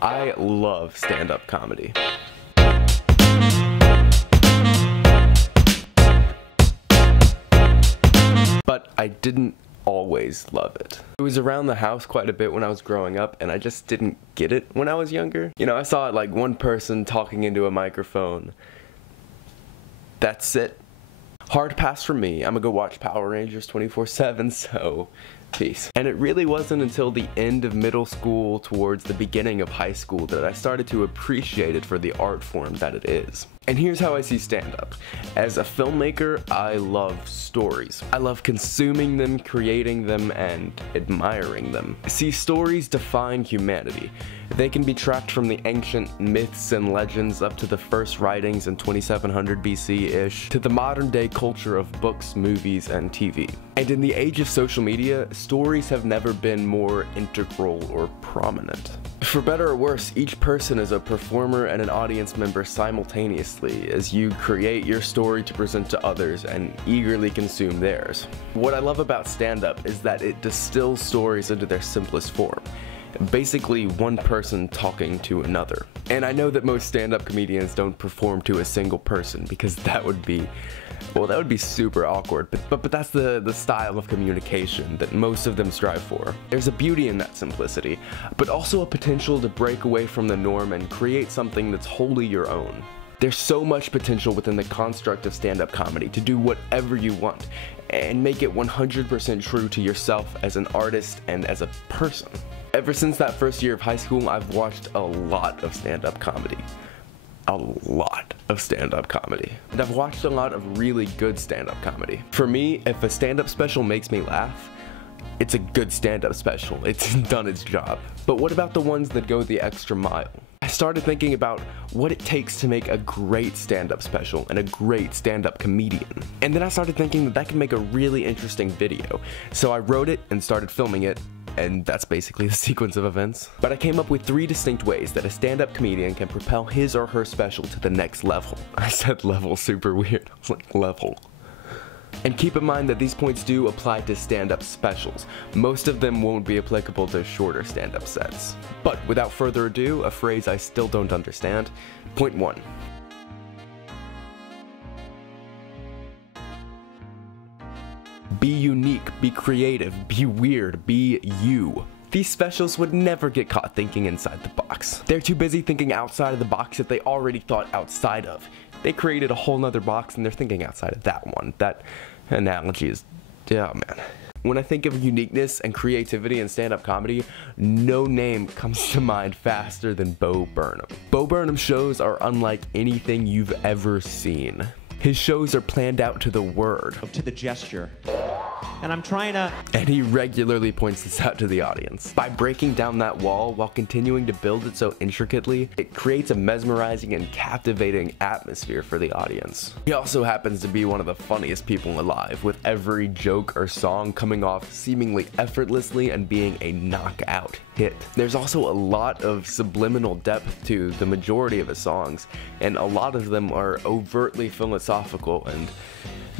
I love stand-up comedy. But I didn't always love it. It was around the house quite a bit when I was growing up, and I just didn't get it when I was younger. You know, I saw it like one person talking into a microphone. That's it. Hard pass for me. I'm gonna go watch Power Rangers 24/7, so peace. And it really wasn't until the end of middle school towards the beginning of high school that I started to appreciate it for the art form that it is. And here's how I see stand-up. As a filmmaker, I love stories. I love consuming them, creating them, and admiring them. See, stories define humanity. They can be tracked from the ancient myths and legends up to the first writings in 2700 BC-ish, to the modern day culture of books, movies, and TV. And in the age of social media, stories have never been more integral or prominent. For better or worse, each person is a performer and an audience member simultaneously as you create your story to present to others and eagerly consume theirs. What I love about stand-up is that it distills stories into their simplest form. Basically one person talking to another. And I know that most stand-up comedians don't perform to a single person because that would be, well, that would be super awkward, but that's the style of communication that most of them strive for. There's a beauty in that simplicity, but also a potential to break away from the norm and create something that's wholly your own. There's so much potential within the construct of stand-up comedy to do whatever you want and make it 100% true to yourself as an artist and as a person. Ever since that first year of high school, I've watched a lot of stand-up comedy. A lot of stand-up comedy. And I've watched a lot of really good stand-up comedy. For me, if a stand-up special makes me laugh, it's a good stand-up special. It's done its job. But what about the ones that go the extra mile? I started thinking about what it takes to make a great stand-up special and a great stand-up comedian. And then I started thinking that that could make a really interesting video. So I wrote it and started filming it, and that's basically the sequence of events. But I came up with 3 distinct ways that a stand-up comedian can propel his or her special to the next level. I said level super weird. I was like, level. And keep in mind that these points do apply to stand-up specials. Most of them won't be applicable to shorter stand-up sets. But without further ado, a phrase I still don't understand. Point 1. Be unique, be creative, be weird, be you. These specials would never get caught thinking inside the box. They're too busy thinking outside of the box that they already thought outside of. They created a whole nother box and they're thinking outside of that one. That analogy is, oh man. When I think of uniqueness and creativity in stand-up comedy, no name comes to mind faster than Bo Burnham. Bo Burnham's shows are unlike anything you've ever seen. His shows are planned out to the word. To the gesture. And I'm trying to... And he regularly points this out to the audience. By breaking down that wall while continuing to build it so intricately, it creates a mesmerizing and captivating atmosphere for the audience. He also happens to be one of the funniest people alive, with every joke or song coming off seemingly effortlessly and being a knockout hit. There's also a lot of subliminal depth to the majority of his songs, and a lot of them are overtly philosophical and,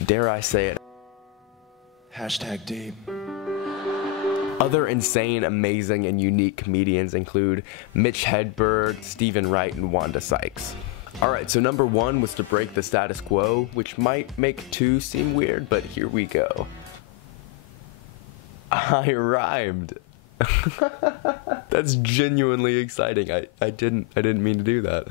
dare I say it, #deep. Other insane, amazing, and unique comedians include Mitch Hedberg, Stephen Wright, and Wanda Sykes. Alright, so number 1 was to break the status quo, which might make 2 seem weird, but here we go. I rhymed. That's genuinely exciting. I didn't mean to do that.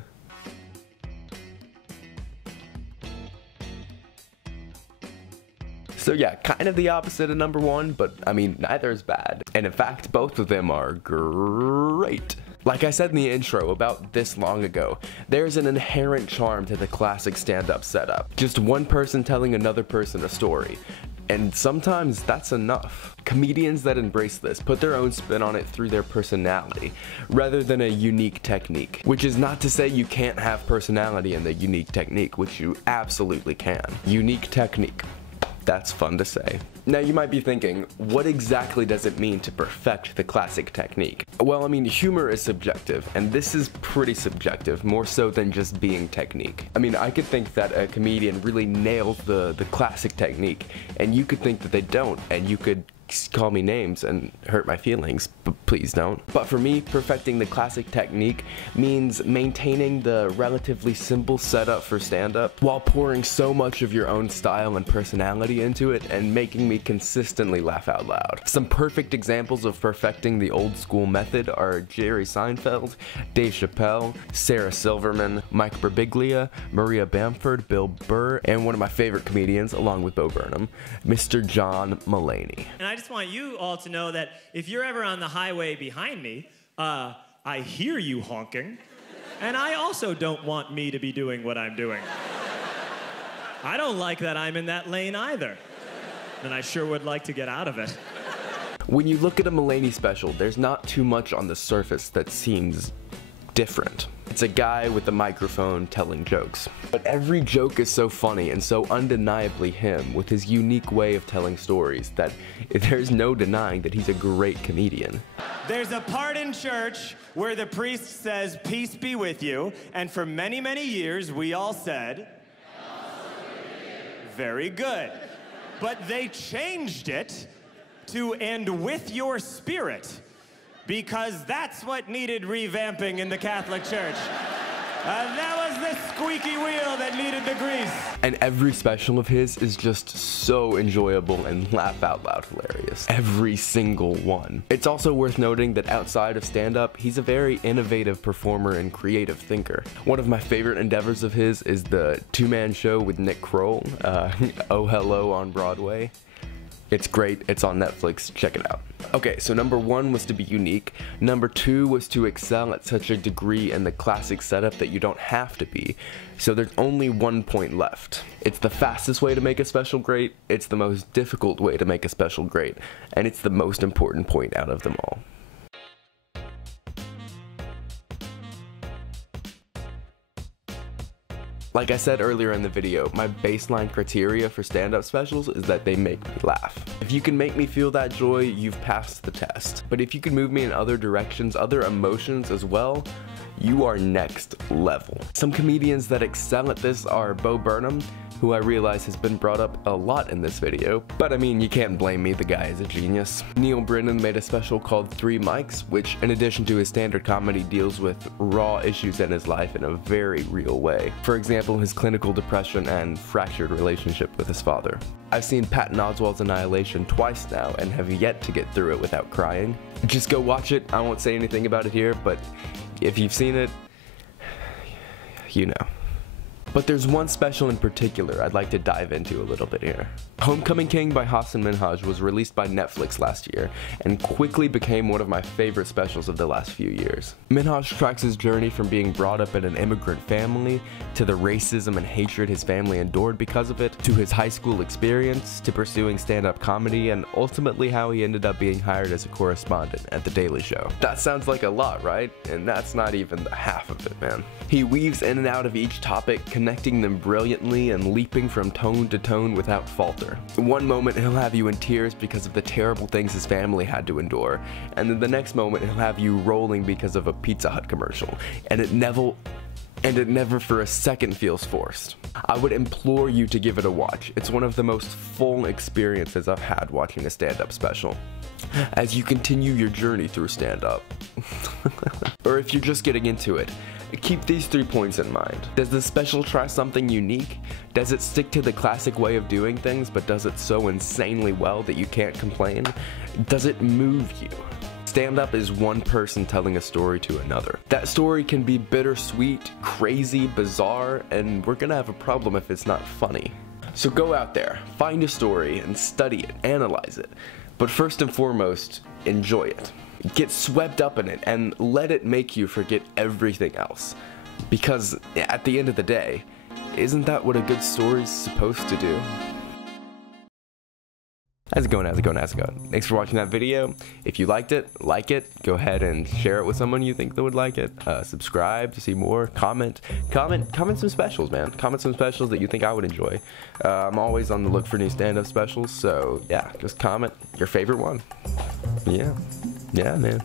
So yeah, kind of the opposite of number 1, but I mean, neither is bad. And in fact, both of them are great. Like I said in the intro about this long ago, there's an inherent charm to the classic stand-up setup. Just one person telling another person a story. And sometimes that's enough. Comedians that embrace this put their own spin on it through their personality, rather than a unique technique. Which is not to say you can't have personality in the unique technique, which you absolutely can. Unique technique. That's fun to say. Now you might be thinking, what exactly does it mean to perfect the classic technique? Well, I mean, humor is subjective, and this is pretty subjective, more so than just being technique. I mean, I could think that a comedian really nails the classic technique, and you could think that they don't, and you could call me names and hurt my feelings, but please don't. But for me, perfecting the classic technique means maintaining the relatively simple setup for stand-up while pouring so much of your own style and personality into it and making me consistently laugh out loud. Some perfect examples of perfecting the old school method are Jerry Seinfeld, Dave Chappelle, Sarah Silverman, Mike Birbiglia, Maria Bamford, Bill Burr, and one of my favorite comedians, along with Bo Burnham, Mr. John Mulaney. And I just want you all to know that if you're ever on the highway behind me, I hear you honking, and I also don't want me to be doing what I'm doing. I don't like that I'm in that lane either, and I sure would like to get out of it. When you look at a Mulaney special, there's not too much on the surface that seems different. It's a guy with a microphone telling jokes. But every joke is so funny and so undeniably him, with his unique way of telling stories, that there's no denying that he's a great comedian. There's a part in church where the priest says, "Peace be with you," and for many, many years we all said, "Very good." But they changed it to "and with your spirit," because that's what needed revamping in the Catholic Church. That was the squeaky wheel that needed the grease. And every special of his is just so enjoyable and laugh out loud hilarious. Every single one. It's also worth noting that outside of stand-up, he's a very innovative performer and creative thinker. One of my favorite endeavors of his is the two-man show with Nick Kroll, Oh Hello on Broadway. It's great, it's on Netflix, check it out. Okay, so number 1 was to be unique. Number 2 was to excel at such a degree in the classic setup that you don't have to be. So there's only 1 point left. It's the fastest way to make a special great, it's the most difficult way to make a special great, and it's the most important point out of them all. Like I said earlier in the video, my baseline criteria for stand-up specials is that they make me laugh. If you can make me feel that joy, you've passed the test. But if you can move me in other directions, other emotions as well, you are next level. Some comedians that excel at this are Bo Burnham, who I realize has been brought up a lot in this video, but I mean, you can't blame me, the guy is a genius. Neil Brennan made a special called 3 Mics, which in addition to his standard comedy deals with raw issues in his life in a very real way. For example, his clinical depression and fractured relationship with his father. I've seen Patton Oswalt's Annihilation twice now and have yet to get through it without crying. Just go watch it, I won't say anything about it here, but if you've seen it, you know. But there's one special in particular I'd like to dive into a little bit here. Homecoming King by Hassan Minaj was released by Netflix last year and quickly became one of my favorite specials of the last few years. Minaj tracks his journey from being brought up in an immigrant family, to the racism and hatred his family endured because of it, to his high school experience, to pursuing stand-up comedy, and ultimately how he ended up being hired as a correspondent at The Daily Show. That sounds like a lot, right? And that's not even the half of it, man. He weaves in and out of each topic, connecting them brilliantly and leaping from tone to tone without falter. One moment he'll have you in tears because of the terrible things his family had to endure, and then the next moment he'll have you rolling because of a Pizza Hut commercial, and it never for a second feels forced. I would implore you to give it a watch. It's one of the most full experiences I've had watching a stand-up special. As you continue your journey through stand-up. Or if you're just getting into it, keep these 3 points in mind. Does the special try something unique? Does it stick to the classic way of doing things, but does it so insanely well that you can't complain? Does it move you? Stand-up is one person telling a story to another. That story can be bittersweet, crazy, bizarre, and we're gonna have a problem if it's not funny. So go out there, find a story, and study it, analyze it. But first and foremost, enjoy it. Get swept up in it and let it make you forget everything else. Because at the end of the day, isn't that what a good story's supposed to do? How's it going? Thanks for watching that video. If you liked it, like it. Go ahead and share it with someone you think that would like it. Subscribe to see more. Comment some specials, man. Comment some specials that you think I would enjoy. I'm always on the look for new stand-up specials, so yeah, just comment your favorite one. Yeah, man.